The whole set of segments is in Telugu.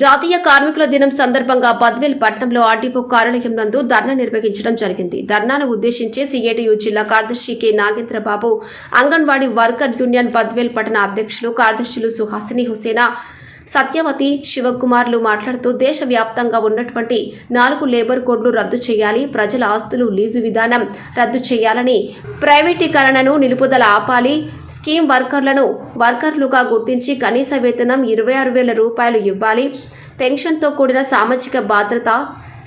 జాతీయ కార్మికుల దినం సందర్భంగా బద్వేల్ పట్టణంలో ఆర్టీఓ కార్యాలయం నందు ధర్నా నిర్వహించడం జరిగింది. ధర్నాను ఉద్దేశించి సిఐటియు జిల్లా కార్యదర్శి K Nagendra Babu, anganwadi worker union Badvel పట్టణ అధ్యక్షులు కార్యదర్శులు సుహాసిని హుసేనా, సత్యవతి, శివకుమార్లు మాట్లాడుతూ దేశవ్యాప్తంగా ఉన్నటువంటి 4 లేబర్ కోడ్లు రద్దు చేయాలి, ప్రజల ఆస్తులు లీజు విధానం రద్దు చేయాలని, ప్రైవేటీకరణను నిలుపుదల ఆపాలి, స్కీమ్ వర్కర్లుగా గుర్తించి కనీస వేతనం 26,000 రూపాయలు ఇవ్వాలి, పెన్షన్తో కూడిన సామాజిక భద్రత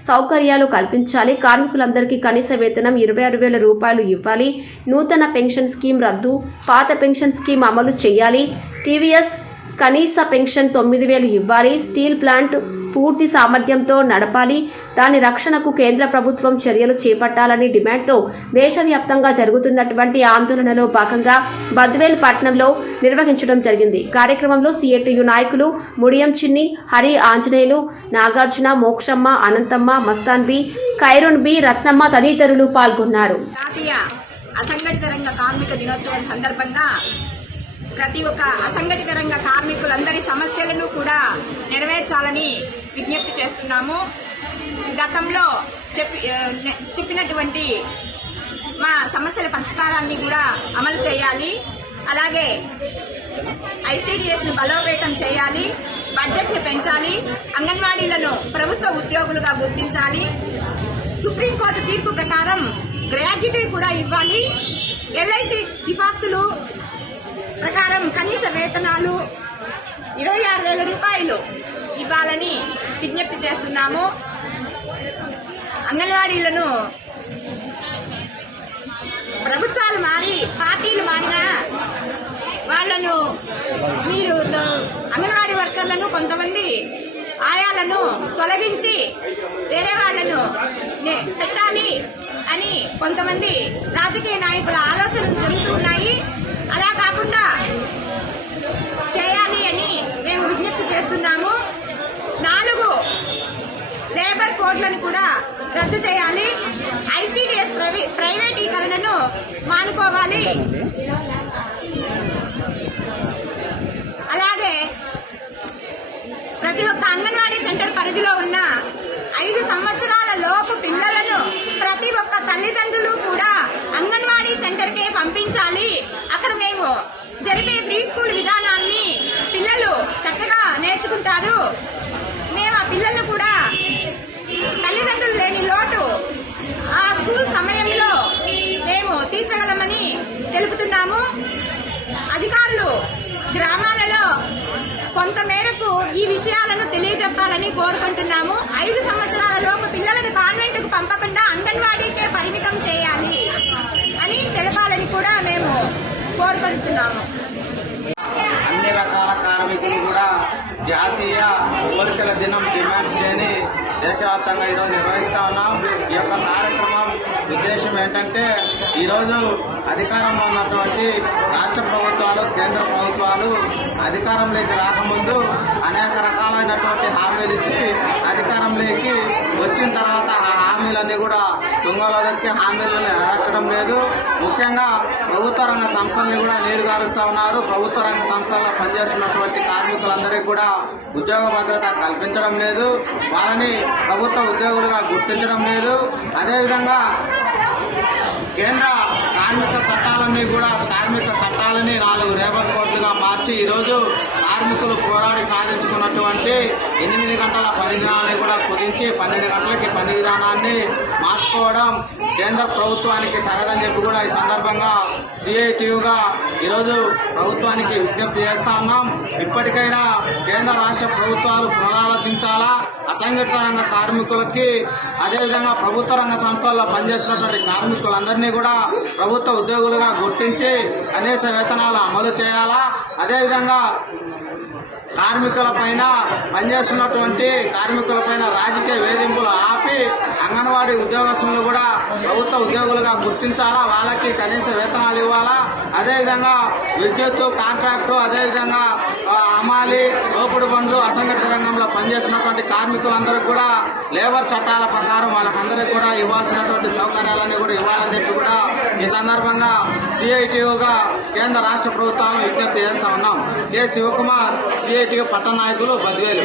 సౌకర్యాలు కల్పించాలి, కార్మికులందరికీ కనీస వేతనం 26,000 రూపాయలు ఇవ్వాలి, నూతన పెన్షన్ స్కీమ్ రద్దు, పాత పెన్షన్ స్కీమ్ అమలు చేయాలి, టీవీఎస్ కనీస పెన్షన్ 9,000 ఇవ్వాలి, స్టీల్ ప్లాంట్ పూర్తి సామర్థ్యంతో నడపాలి, దాని రక్షణకు కేంద్ర ప్రభుత్వం చర్యలు చేపట్టాలని డిమాండ్తో దేశవ్యాప్తంగా జరుగుతున్నటువంటి ఆందోళనలో భాగంగా బద్వేల్ పట్టణంలో నిర్వహించడం జరిగింది. కార్యక్రమంలో సిఐటియు నాయకులు ముడియం చిన్ని, హరి, ఆంజనేయులు, నాగార్జున, మోక్షమ్మ, అనంతమ్మ, మస్తాన్ బి, ఖైరున్ బి, రత్నమ్మ తదితరులు పాల్గొన్నారు. జాతీయ అసంఘటిత రంగ కార్మిక దినోత్సవం సందర్భంగా ప్రతి ఒక్క అసంఘటిత రంగ కార్మికులందరి సమస్యలను కూడా నెరవేర్చాలని విజ్ఞప్తి చేస్తున్నాము. గతంలో చెప్పినటువంటి మా సమస్యల పరిష్కారాన్ని కూడా అమలు చేయాలి. అలాగే ఐసీడీఎస్ను బలోపేతం చేయాలి, బడ్జెట్ను పెంచాలి, అంగన్వాడీలను ప్రభుత్వ ఉద్యోగులుగా గుర్తించాలి, సుప్రీంకోర్టు తీర్పు ప్రకారం గ్రాట్యుటీ కూడా ఇవ్వాలి, ఎల్ఐసి సిఫార్సులు ప్రకారం కనీస వేతనాలు 26,000 రూపాయలు ఇవ్వాలని విజ్ఞప్తి చేస్తున్నాము. అంగన్వాడీలను ప్రభుత్వాలు మారి పార్టీలు మారినా వాళ్లను మీరు అంగన్వాడీ వర్కర్లను కొంతమంది ఆయాలను తొలగించి వేరే వాళ్లను పెట్టాలి అని కొంతమంది రాజకీయ నాయకుల ఆలోచనలు జరుగుతున్నాయి. అలా కాకుండా చేయాలి అని మేము విజ్ఞప్తి చేస్తున్నాము. 4 లేబర్ కోడ్లను కూడా రద్దు చేయాలి, ఐసీడీఎస్ ప్రైవేటీకరణను మానుకోవాలి, అలాగే ప్రతి ఒక్క అంగన్వాడీ సెంటర్ పరిధిలో ఉన్న 5 సంవత్సరాల లోపు పిల్లలను ప్రతి ఒక్క తల్లిదండ్రులు కూడా అంగన్వాడీ సెంటర్కే పంపించాలి. అక్కడ మేము జరిపే ప్రీ స్కూల్ విధానాన్ని పిల్లలు చక్కగా నేర్చుకుంటారు. మేము ఆ పిల్లలను కూడా తల్లిదండ్రులు లేని లోటు ఆ స్కూల్ సమయంలో మేము తీర్చగలమని తెలుపుతున్నాము. అధికారులు గ్రామాలలో కొంత మేరకు ఈ విషయాలను తెలియజెప్పాలని కోరుకుంటున్నాము. 5 సంవత్సరాల లోపు పిల్లలను కాన్వెంట్కు పంపకుండా అంగన్వాడీకే పరిమితం చేయాలి అని తెలపాలని కూడా మేము కోరుకుంటున్నాము. అన్ని రకాల కార్మికులు కూడా జాతీయ కోరికల దినం డిమాండ్స్ డేని దేశవ్యాప్తంగా ఈరోజు నిర్వహిస్తా ఉన్నాం. ఈ యొక్క కార్యక్రమం ఉద్దేశం ఏంటంటే ఈరోజు అధికారంలో ఉన్నటువంటి రాష్ట్ర ప్రభుత్వాలు, కేంద్ర ప్రభుత్వాలు అధికారంలోకి రాకముందు అనేక రకాలైనటువంటి హామీలు ఇచ్చి అధికారంలోకి వచ్చిన తర్వాత ఆ హామీలన్నీ కూడా తుంగలో దక్కి హామీలను నెరవేర్చడం లేదు. ముఖ్యంగా ప్రభుత్వ రంగ సంస్థల్ని కూడా నీరుగారుస్తూ ఉన్నారు. ప్రభుత్వ రంగ సంస్థల్లో పనిచేస్తున్నటువంటి కార్మికులందరికీ కూడా ఉద్యోగ భద్రత కల్పించడం లేదు, వాళ్ళని ప్రభుత్వ ఉద్యోగులుగా గుర్తించడం లేదు. అదేవిధంగా కేంద్ర కార్మిక చట్టాలని 4 లేబర్ కోడ్లుగా మార్చి ఈరోజు కార్మికులు పోరాడి సాధించుకున్నటువంటి 8 గంటల పని దినాన్ని కూడా కుదించి 12 గంటలకి పని విధానాన్ని మార్చుకోవడం కేంద్ర ప్రభుత్వానికి తగదని చెప్పి కూడా ఈ సందర్భంగా సిఐటియుగా ఈరోజు ప్రభుత్వానికి విజ్ఞప్తి చేస్తా ఉన్నాం. ఇప్పటికైనా కేంద్ర రాష్ట్ర ప్రభుత్వాలు పునరాలోచించాలా, అసంఘటిత రంగ కార్మికులకి అదేవిధంగా ప్రభుత్వ రంగ సంస్థల్లో పనిచేస్తున్నటువంటి కార్మికులందరినీ కూడా ప్రభుత్వ ఉద్యోగులుగా గుర్తించి కనీస వేతనాలు అమలు చేయాలా. అదేవిధంగా పనిచేస్తున్నటువంటి కార్మికులపైన రాజకీయ వేధింపులు ఆపి అంగన్వాడీ ఉద్యోగస్తులను కూడా ప్రభుత్వ ఉద్యోగులుగా గుర్తించాలా, వాళ్ళకి కనీస వేతనాలు ఇవ్వాలా. అదేవిధంగా విద్యుత్తు కాంట్రాక్టు, అదేవిధంగా అమాలి, తోపుడు బండ్లు, అసంఘటిత రంగంలో పనిచేస్తున్నటువంటి కార్మికులందరికీ కూడా లేబర్ చట్టాల ప్రకారం వాళ్ళకందరికీ కూడా ఇవ్వాల్సినటువంటి సౌకర్యాలన్నీ కూడా ఇవ్వాలని చెప్పి కూడా ఈ సందర్భంగా సిఐటియుగా కేంద్ర రాష్ట్ర ప్రభుత్వాలను విజ్ఞప్తి చేస్తా ఉన్నాం. కె శివకుమార్, సిఐటియు పట్టణ నాయకులు, బద్వేలు.